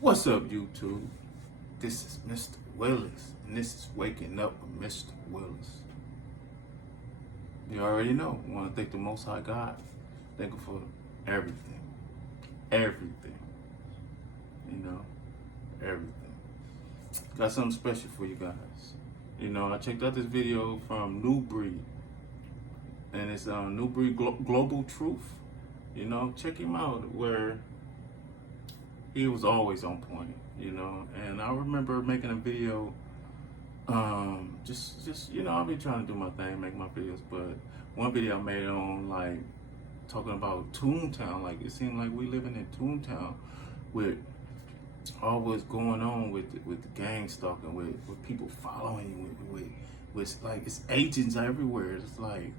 What's up, YouTube? This is Mr. Willis, and this is Waking Up with Mr. Willis. You already know. I want to thank the Most High God. Thank Him for everything. Everything. You know, everything. Got something special for you guys. You know, I checked out this video from New Breed, and it's New Breed Global Truth. You know, check him out where he was always on point, you know. And I remember making a video, just you know, I've been trying to do my thing, make my videos, but one video I made on like talking about Toontown, like it seemed like we living in Toontown with all what's going on with the gang stalking, with people following you, with like it's agents everywhere. It's like,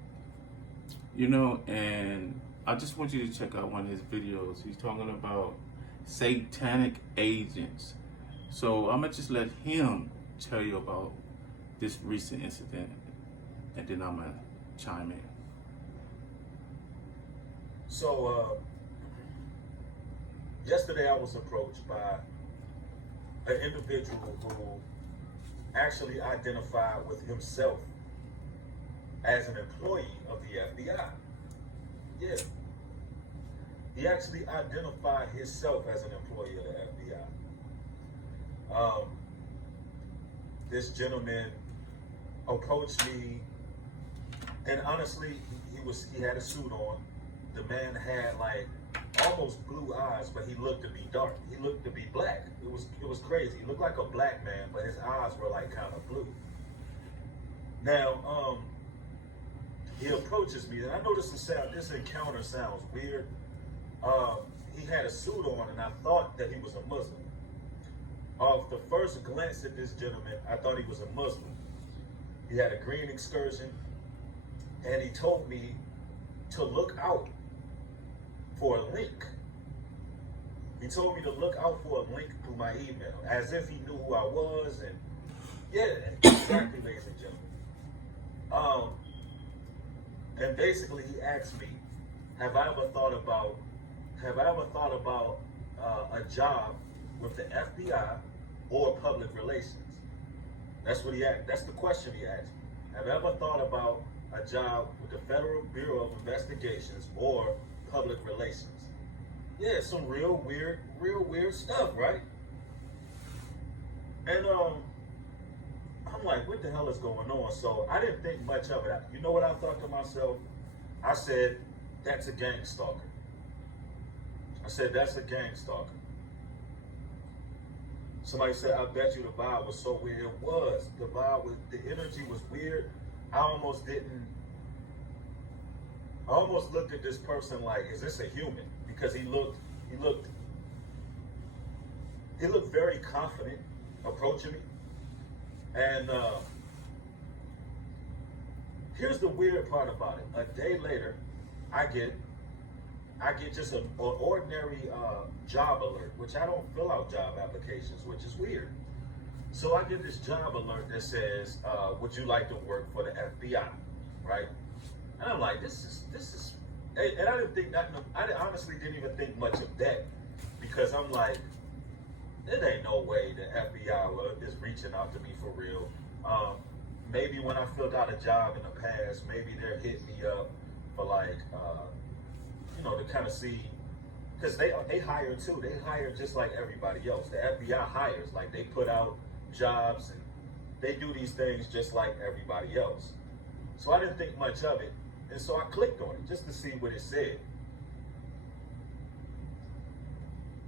you know, and I just want you to check out one of his videos. He's talking about satanic agents. So I'm gonna just let him tell you about this recent incident, and then I'm gonna chime in. So yesterday I was approached by an individual who actually identified with himself as an employee of the FBI. Yeah. He actually identified himself as an employee of the FBI. This gentleman approached me, and honestly, he had a suit on. The man had like almost blue eyes, but he looked to be dark. He looked to be black. It was crazy. He looked like a black man, but his eyes were like kind of blue. Now, he approaches me, and I know this encounter sounds weird. He had a suit on, and I thought that he was a Muslim. Off the first glance at this gentleman, I thought he was a Muslim. He had a green excursion, and he told me to look out for a link. He told me to look out for a link through my email, as if he knew who I was, and yeah, exactly, ladies and gentlemen. And basically, he asked me, have I ever thought about a job with the FBI or public relations? That's what he asked. That's the question he asked me. Have I ever thought about a job with the Federal Bureau of Investigations or public relations? Yeah, some real weird stuff, right? And I'm like, what the hell is going on? So I didn't think much of it. You know what I thought to myself? I said, that's a gang stalker. I said, that's a gang stalker. Somebody said, I bet you the vibe was so weird. It was. The energy was weird. I almost looked at this person like, is this a human? Because he looked very confident approaching me. And here's the weird part about it. A day later, I get just an ordinary job alert, which I don't fill out job applications, which is weird. So I get this job alert that says, would you like to work for the FBI, right? And I'm like, this is, and I didn't think nothing, I honestly didn't even think much of that, because I'm like, it ain't no way the FBI is reaching out to me for real. Maybe when I filled out a job in the past, maybe they're hitting me up for like, you know, to kind of see, because they hire too. They hire just like everybody else. The FBI hires, like they put out jobs and they do these things just like everybody else. So I didn't think much of it. And so I clicked on it just to see what it said.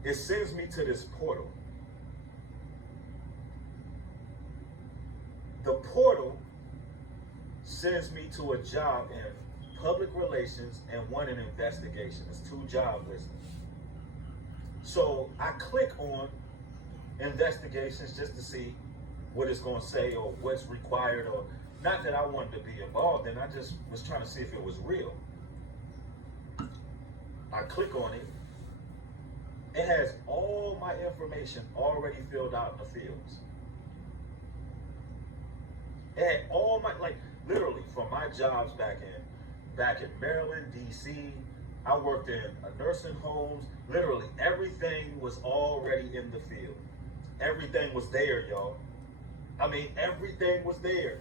It sends me to this portal. The portal sends me to a job in public relations and one in investigation. It's 2 job listings. So I click on investigations just to see what it's going to say or what's required, or not that I wanted to be involved in, I just was trying to see if it was real. I click on it. It has all my information already filled out in the fields. It had all my, like literally from my jobs back in Maryland, DC. I worked in nursing homes. Literally, everything was already in the field. Everything was there, y'all. I mean, everything was there.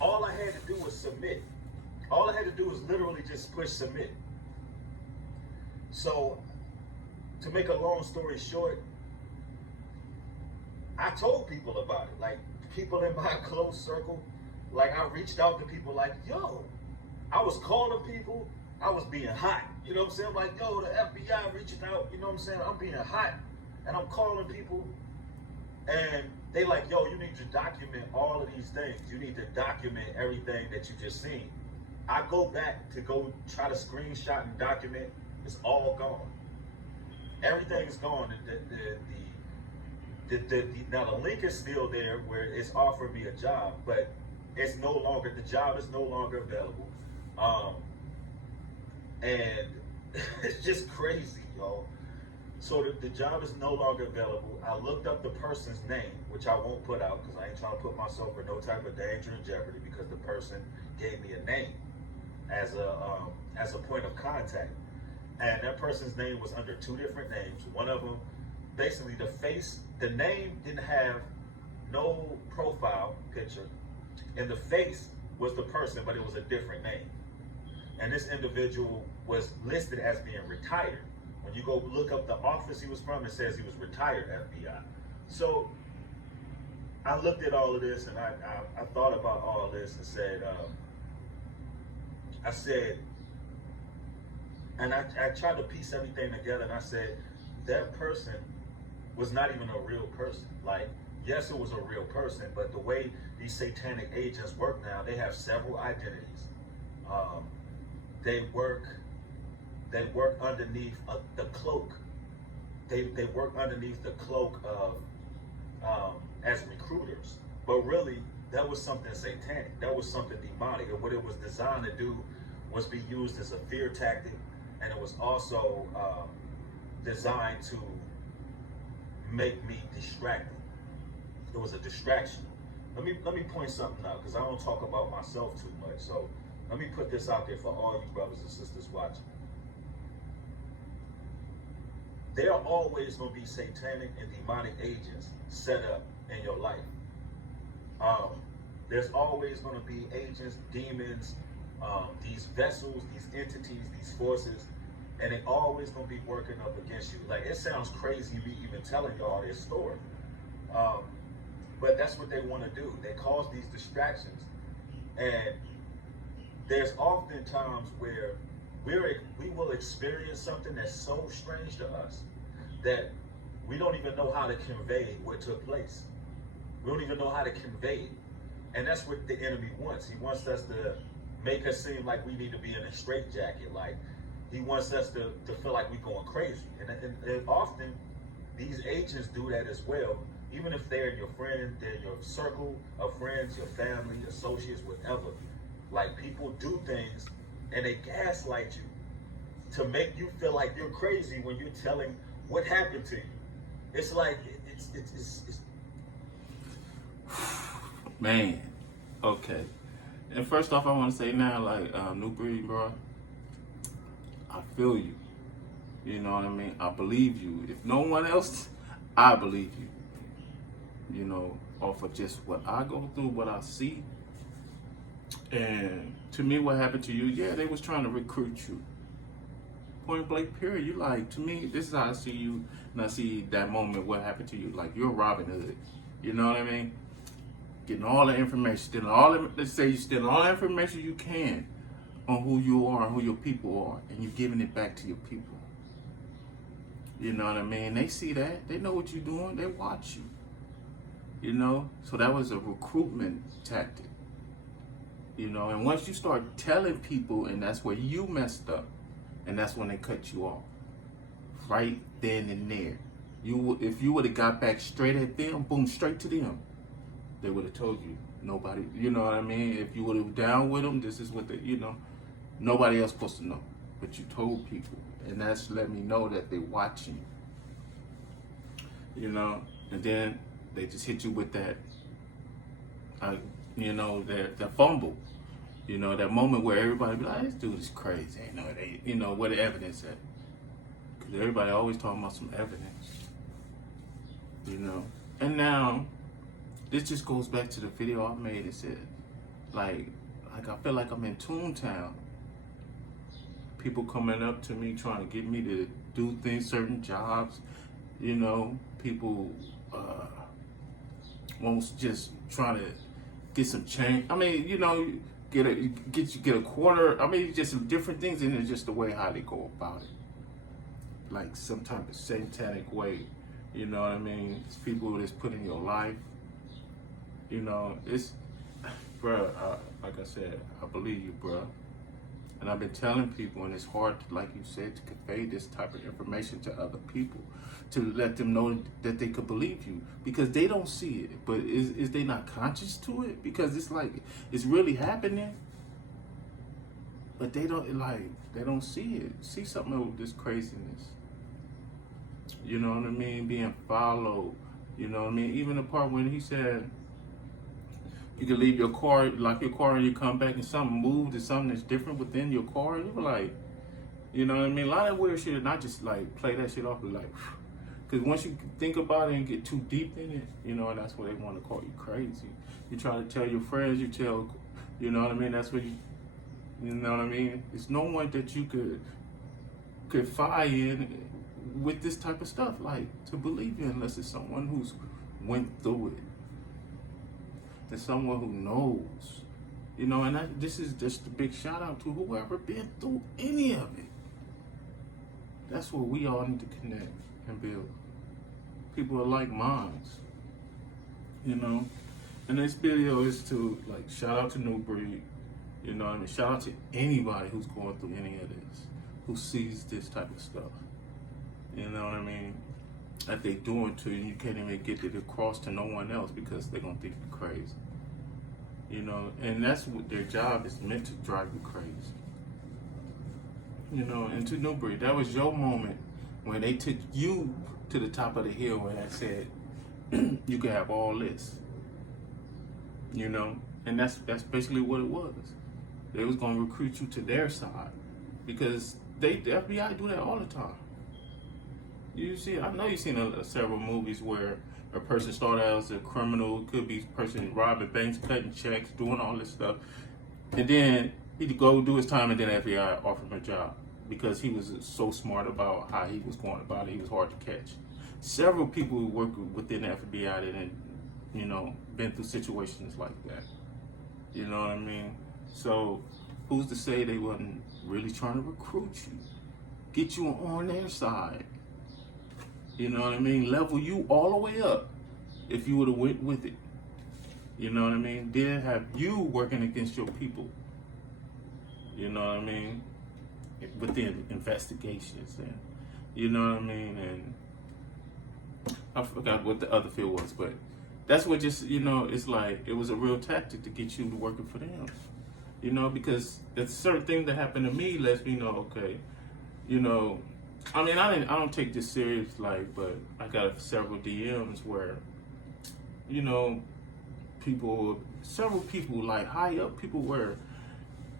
All I had to do was submit. All I had to do was literally just push submit. So, to make a long story short, I told people about it. Like, people in my close circle, like, I reached out to people like, yo, I was calling people, I was being hot. You know what I'm saying? Like, yo, the FBI reaching out, you know what I'm saying? I'm being hot, and I'm calling people, and they like, yo, you need to document all of these things. You need to document everything that you just seen. I go back to go try to screenshot and document. It's all gone. Everything is gone. Now the link is still there where it's offering me a job, but it's no longer, the job is no longer available. And it's just crazy, y'all. So the job is no longer available. I looked up the person's name, which I won't put out because I ain't trying to put myself in no type of danger and jeopardy, because the person gave me a name as a point of contact. And that person's name was under two different names. One of them, basically the name didn't have no profile picture, and the face was the person, but it was a different name. And this individual was listed as being retired. When you go look up the office he was from, it says he was retired FBI. So I looked at all of this, and I thought about all this and said, and I tried to piece everything together, and I said, that person was not even a real person. Like, yes, it was a real person, but the way these satanic agents work now, they have several identities. They work underneath the cloak. They work underneath the cloak of as recruiters, but really that was something satanic. That was something demonic, and what it was designed to do was be used as a fear tactic, and it was also designed to make me distracted. It was a distraction. Let me point something out, because I don't talk about myself too much. So let me put this out there for all you brothers and sisters watching. There are always going to be satanic and demonic agents set up in your life. There's always going to be agents, demons, these vessels, these entities, these forces, and they always going to be working up against you. Like, it sounds crazy me even telling y'all this story, but that's what they want to do. They cause these distractions, and there's often times where we will experience something that's so strange to us that we don't even know how to convey what took place. We don't even know how to convey it. And that's what the enemy wants. He wants us to make us seem like we need to be in a straitjacket. Like, he wants us to feel like we're going crazy. And often these agents do that as well. Even if they're your friend, they're your circle of friends, your family, associates, whatever. Like, people do things and they gaslight you to make you feel like you're crazy when you're telling what happened to you. It's like, it's Man, okay. And first off, I want to say now, like, New Breed, bro, I feel you. You know what I mean? I believe you. If no one else, I believe you. You know, off of just what I go through, what I see. And to me, what happened to you, yeah, they was trying to recruit you. Point blank, period. You like, to me, this is how I see you, and I see that moment, what happened to you. Like, you're Robin Hood. You know what I mean? Getting all the information, stealing all the, let's say you're stealing all the information you can on who you are and who your people are, and you're giving it back to your people. You know what I mean? They see that. They know what you're doing. They watch you. You know? So that was a recruitment tactic. You know, and once you start telling people, and that's where you messed up, and that's when they cut you off. Right then and there. If you would have got back straight at them, boom, straight to them, they would have told you. Nobody, you know what I mean? If you would have down with them, this is what they, you know, nobody else supposed to know. But you told people, and that's let me know that they're watching. You know, and then they just hit you with that, you know, that fumble. You know, that moment where everybody be like, this dude is crazy. You know, where the evidence at. Because everybody always talking about some evidence, you know. And now, this just goes back to the video I made. It said, like I feel like I'm in Toontown. People coming up to me trying to get me to do things, certain jobs, you know. People wants just trying to get some change. I mean, you know, get a quarter. I mean, just some different things, and it's just the way how they go about it, like some type of satanic way. You know what I mean? It's people that's put in your life. You know, it's, bruh, like I said, I believe you, bruh. And I've been telling people, and it's hard, like you said, to convey this type of information to other people, to let them know that they could believe you, because they don't see it. But is they not conscious to it? Because it's like, it's really happening, but they don't see it. See something with this craziness. You know what I mean? Being followed. You know what I mean? Even the part when he said, you can leave your car, lock your car, and you come back and something moved, and something that's different within your car. You were like, you know what I mean? A lot of weird shit, and I just like play that shit off and like, because once you think about it and get too deep in it, you know, and that's what they want to call you crazy. You try to tell your friends, you tell, you know what I mean? That's what you know what I mean? There's no one that you could fire in with this type of stuff, like to believe you, unless it's someone who's went through it. There's someone who knows, you know, and this is just a big shout out to whoever been through any of it. That's what we all need to connect and build. People are like minds, you know. And this video is to like shout out to New Breed, you know what I mean? Shout out to anybody who's going through any of this, who sees this type of stuff. You know what I mean? That they doing to you, you can't even get it across to no one else because they're gonna think you're crazy. You know, and that's what their job is meant to drive you crazy. You know, and to New Breed, that was your moment when they took you to the top of the hill and I said, you can have all this. You know, and that's basically what it was. They was gonna recruit you to their side because the FBI do that all the time. You see, I know you've seen several movies where a person started out as a criminal, could be a person robbing banks, cutting checks, doing all this stuff, and then he'd go do his time, and then FBI offered him a job because he was so smart about how he was going about it. He was hard to catch. Several people who work within the FBI that, you know, been through situations like that. You know what I mean? So who's to say they wasn't really trying to recruit you, get you on their side? You know what I mean? Level you all the way up if you would have went with it. You know what I mean? Then have you working against your people. You know what I mean? Within investigations and, you know what I mean? And I forgot what the other field was, but that's what just, you know, it's like, it was a real tactic to get you to working for them. You know, because there's certain thing that happened to me lets me know, okay, you know, I mean, I don't take this serious, like, but I got several DMs where, you know, several people, like high up people were,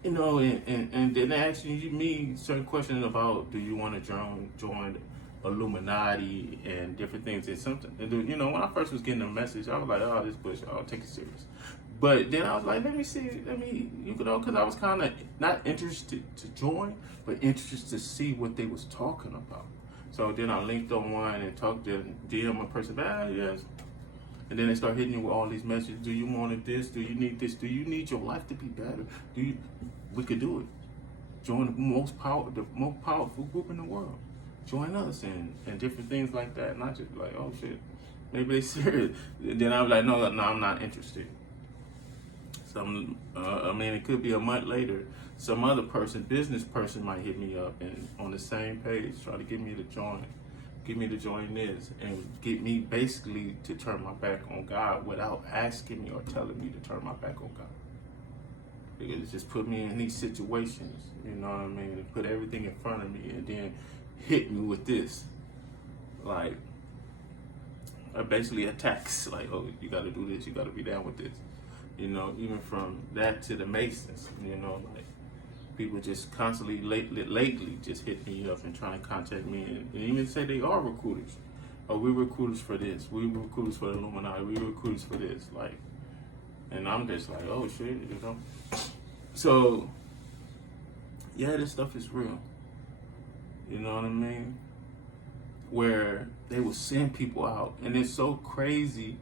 you know, and then asking me certain questions about, do you want to join Illuminati and different things and something. And, you know, when I first was getting a message, I was like, oh, this bullshit, I'll take it serious. But then I was like, let me, you know, because I was kind of not interested to join, but interested to see what they was talking about. So then I linked on one and talked to DM a person, yes. And then they start hitting you with all these messages. Do you want this? Do you need this? Do you need your life to be better? We could do it. Join the most powerful group in the world. Join us and different things like that. And I just like, oh shit, maybe they serious. Then I was like, no, I'm not interested. I mean, it could be a month later, some other person, business person might hit me up and on the same page, try to get me to join this and get me basically to turn my back on God without asking me or telling me to turn my back on God. Because it just put me in these situations, you know what I mean? And put everything in front of me and then hit me with this. Like, basically attacks, like, oh, you gotta do this, you gotta be down with this. You know, even from that to the Masons, you know, like, people just constantly lately just hit me up and trying to contact me and even say they are recruiters. Oh, we're recruiters for this. We're recruiters for the Illuminati. We're recruiters for this. Like, and I'm just like, oh shit, you know. So, yeah, this stuff is real. You know what I mean? Where they will send people out, and it's so crazy.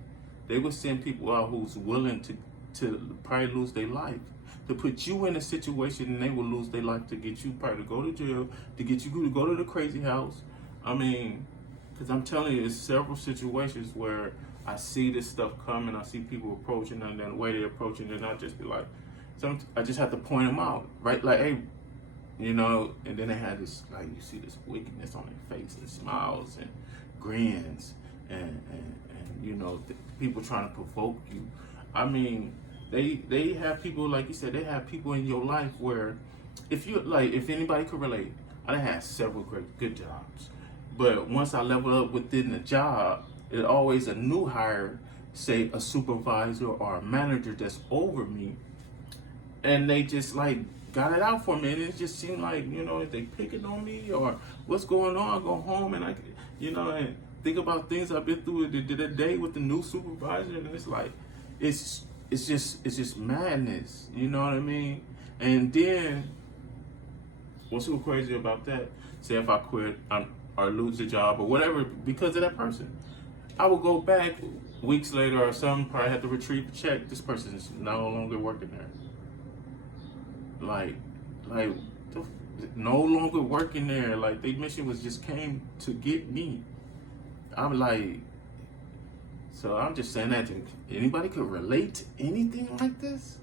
They will send people out who's willing to probably lose their life, to put you in a situation, and they will lose their life to get you probably to go to jail, to get you to go to the crazy house. I mean, because I'm telling you, there's several situations where I see this stuff coming. I see people approaching, and then the way they approach it, and I just be like, I just have to point them out, right? Like, hey, you know, and then they had this, like, you see this wickedness on their face, and smiles and grins, and you know, people trying to provoke you. I mean, they have people, like you said, they have people in your life where, if anybody could relate, I had several good jobs, but once I leveled up within the job, it's always a new hire, say a supervisor or a manager that's over me, and they just like got it out for me, and it just seemed like, you know, if they picking on me or what's going on, I go home and I, you know, and think about things I've been through the day with the new supervisor, and it's like, it's just madness, you know what I mean? And then what's so crazy about that? Say if I quit or lose the job or whatever because of that person, I will go back weeks later or something, probably have to retrieve the check. This person is no longer working there. Like no longer working there. Like, their mission was just came to get me. I'm like, so I'm just saying that anybody could relate to anything like this?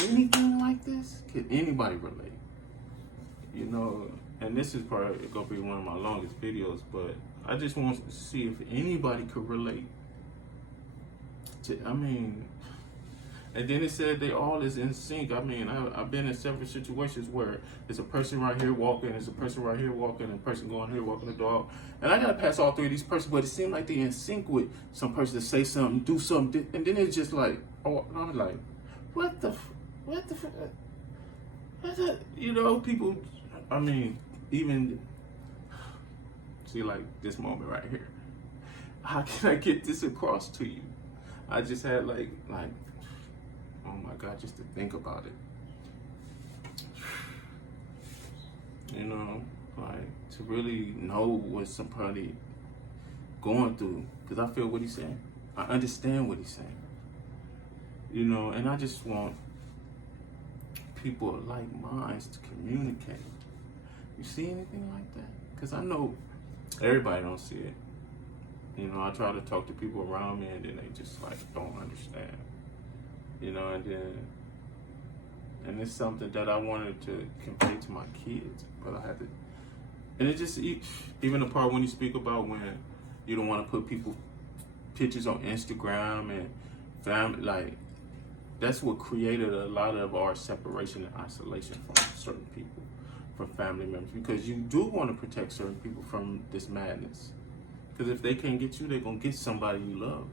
Anything like this? Could anybody relate? You know, and this is probably gonna be one of my longest videos, but I just want to see if anybody could relate to, I mean, and then it said they all is in sync. I mean, I've been in several situations where there's a person right here walking, there's a person right here walking, and a person going here walking the dog. And I gotta pass all three of these persons, but it seemed like they in sync with some person to say something, do something, and then it's just like, oh, I'm like, what the, you know, people, I mean, even, see, like this moment right here. How can I get this across to you? I just had like, oh my God, just to think about it. You know, like to really know what somebody going through, because I feel what he's saying. I understand what he's saying. You know, and I just want people of like minds to communicate. You see anything like that? Because I know everybody don't see it. You know, I try to talk to people around me, and then they just like don't understand. You know, and it's something that I wanted to convey to my kids, but I had to. And it just even the part when you speak about when you don't want to put people pictures on Instagram and family, like that's what created a lot of our separation and isolation from certain people, from family members, because you do want to protect certain people from this madness. Because if they can't get you, they're gonna get somebody you love.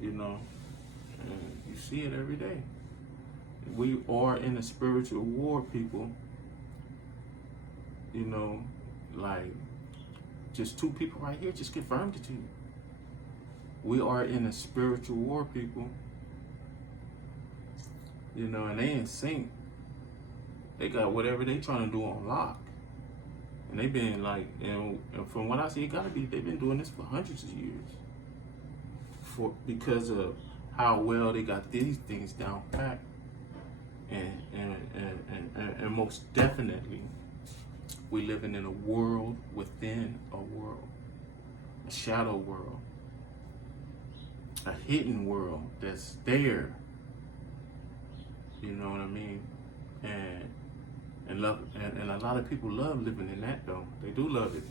You know, and you see it every day. We are in a spiritual war, people. You know, like just two people right here just confirmed it to you. We are in a spiritual war, people. You know, and they in sync. They got whatever they trying to do on lock. And they've been like, and from what I see, it gotta be, they've been doing this for hundreds of years. Because of how well they got these things down pat. And most definitely, we living in a world within a world. A shadow world. A hidden world that's there. You know what I mean? And a lot of people love living in that though. They do love it.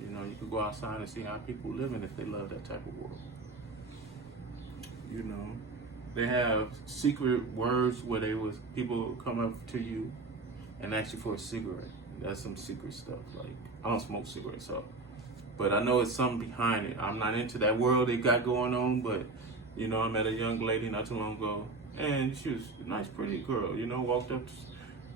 You know, you could go outside and see how people living if they love that type of world. You know, they have secret words where people come up to you and ask you for a cigarette. That's some secret stuff. Like, I don't smoke cigarettes, but I know it's something behind it. I'm not into that world they got going on, but you know, I met a young lady not too long ago. And she was a nice, pretty girl, you know, walked up,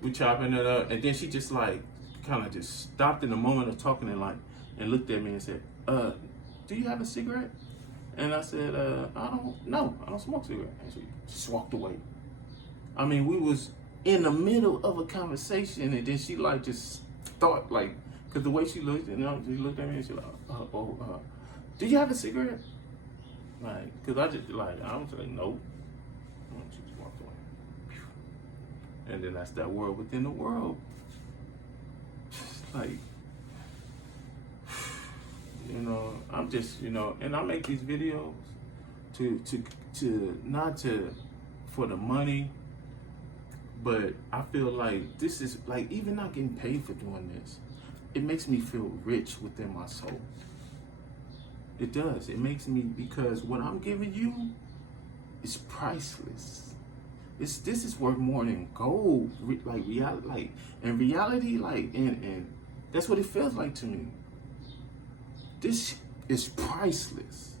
we chopping it up, and then she just like, kind of just stopped in the moment of talking and looked at me and said, do you have a cigarette? And I said, I don't smoke cigarettes. And she just walked away. I mean, we was in the middle of a conversation, and then she like just thought like, cause the way she looked, you know, she looked at me and she like, do you have a cigarette? Like, cause I was like, nope. And she just walked away. And then that's that world within the world. Like, you know, I'm just, you know, and I make these videos not for the money, but I feel like this is like, even not getting paid for doing this, it makes me feel rich within my soul. It does. It makes me, because what I'm giving you is priceless. This is worth more than gold. Like reality, like in reality, like and that's what it feels like to me. This is priceless.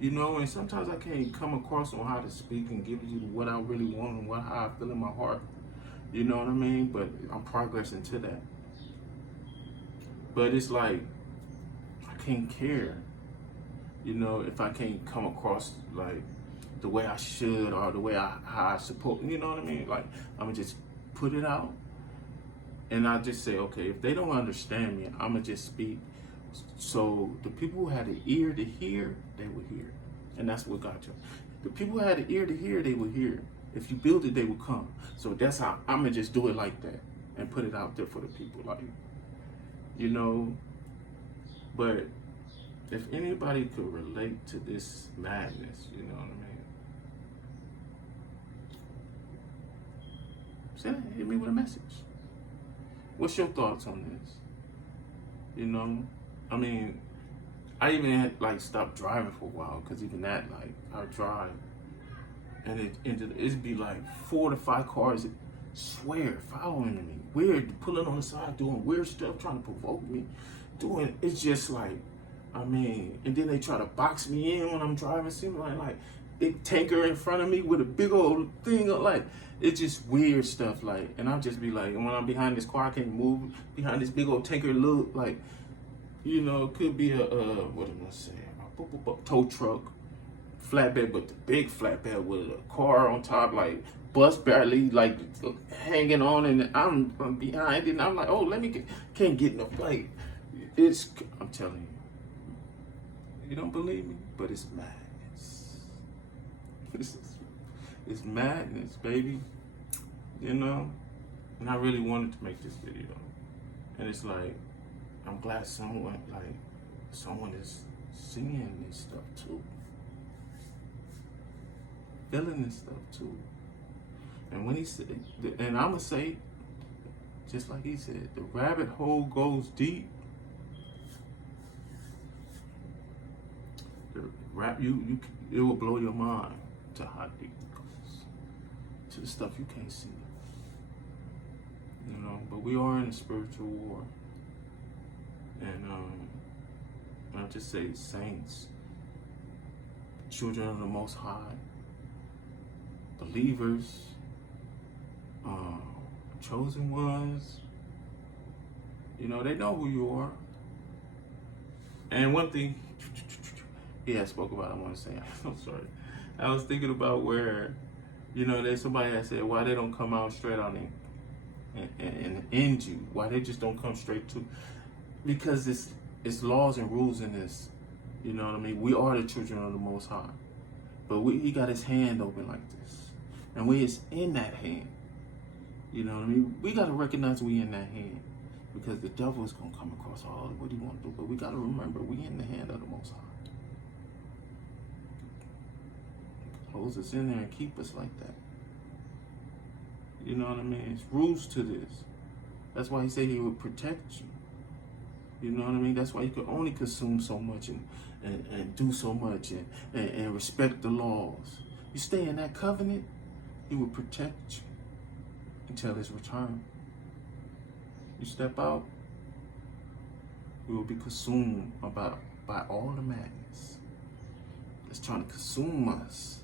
You know, and sometimes I can't come across on how to speak and give you what I really want and how I feel in my heart. You know what I mean? But I'm progressing to that. But it's like, I can't care, you know, if I can't come across like the way I should or the way how I suppose, you know what I mean? Like, I'm gonna just put it out and I just say, okay, if they don't understand me, I'm gonna just speak. So the people who had an ear to hear, they will hear. And that's what got you. The people who had an ear to hear, they will hear. If you build it, they will come. So that's how I'm gonna just do it like that and put it out there for the people, like, you know. But if anybody could relate to this madness, you know what I mean? Hit me with a message. What's your thoughts on this? You know, I mean, I even had like stopped driving for a while, because even that, like, I drive and it'd be like 4 to 5 cars, swear, following me, weird, pulling on the side, doing weird stuff, trying to provoke me, it's just like, I mean, and then they try to box me in when I'm driving, seem like big tanker in front of me with a big old thing, like, it's just weird stuff, like, and I'll just be like, and when I'm behind this car, I can't move, behind this big old tanker, look like, you know, it could be what am I saying, a tow truck, flatbed, but the big flatbed with a car on top, like, bus barely, like, hanging on, and I'm behind it, and I'm like, oh, can't get no, like, I'm telling you, you don't believe me, but it's madness. It's madness, baby, you know, and I really wanted to make this video, and it's like, I'm glad someone is seeing this stuff too, feeling this stuff too. And when he said, and I'm gonna say, just like he said, the rabbit hole goes deep. It will blow your mind to how deep it goes, to the stuff you can't see. You know, but we are in a spiritual war. And I'll just say, saints, children of the Most High, believers, chosen ones, you know, they know who you are. And one thing he had spoke about, I want to say, I'm sorry, I was thinking about where, you know, there's somebody that said why they don't come out straight on it and end you, why they just don't come straight to, because it's laws and rules in this, you know what I mean? We are the children of the Most High, but he got his hand open like this, and we is in that hand, you know what I mean? We got to recognize we in that hand, because the devil is going to come across all what he want to do, but we got to remember we in the hand of the Most High. Holds us in there and keep us like that. You know what I mean? It's rules to this. That's why he said he would protect you. You know what I mean? That's why you could only consume so much and do so much and respect the laws. You stay in that covenant, he will protect you until his return. You step out, we will be consumed by all the madness that's trying to consume us.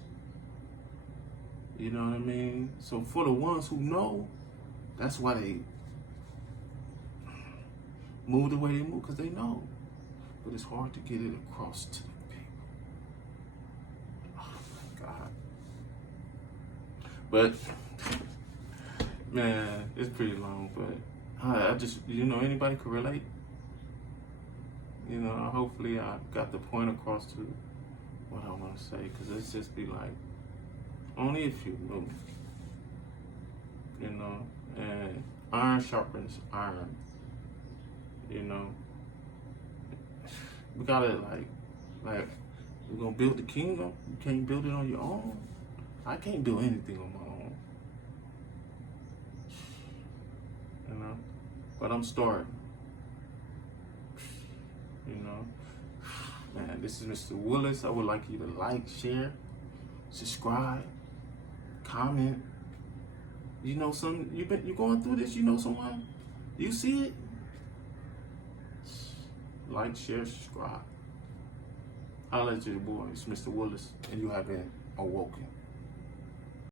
You know what I mean? So for the ones who know, that's why they move the way they move, because they know. But it's hard to get it across to the people. Oh my God. But man, it's pretty long, but I just, anybody could relate. Hopefully I got the point across to what I want to say, because it's just be like, only if you knew, and iron sharpens iron, We gotta, like, we're gonna build the kingdom. You can't build it on your own. I can't build anything on my own, but I'm starting, Man, this is Mr. Willis. I would like you to like, share, subscribe, comment. You going through this, someone, you see it? Like, share, subscribe. I'll let you, boy. It's Mr. Willis, and you have been awoken.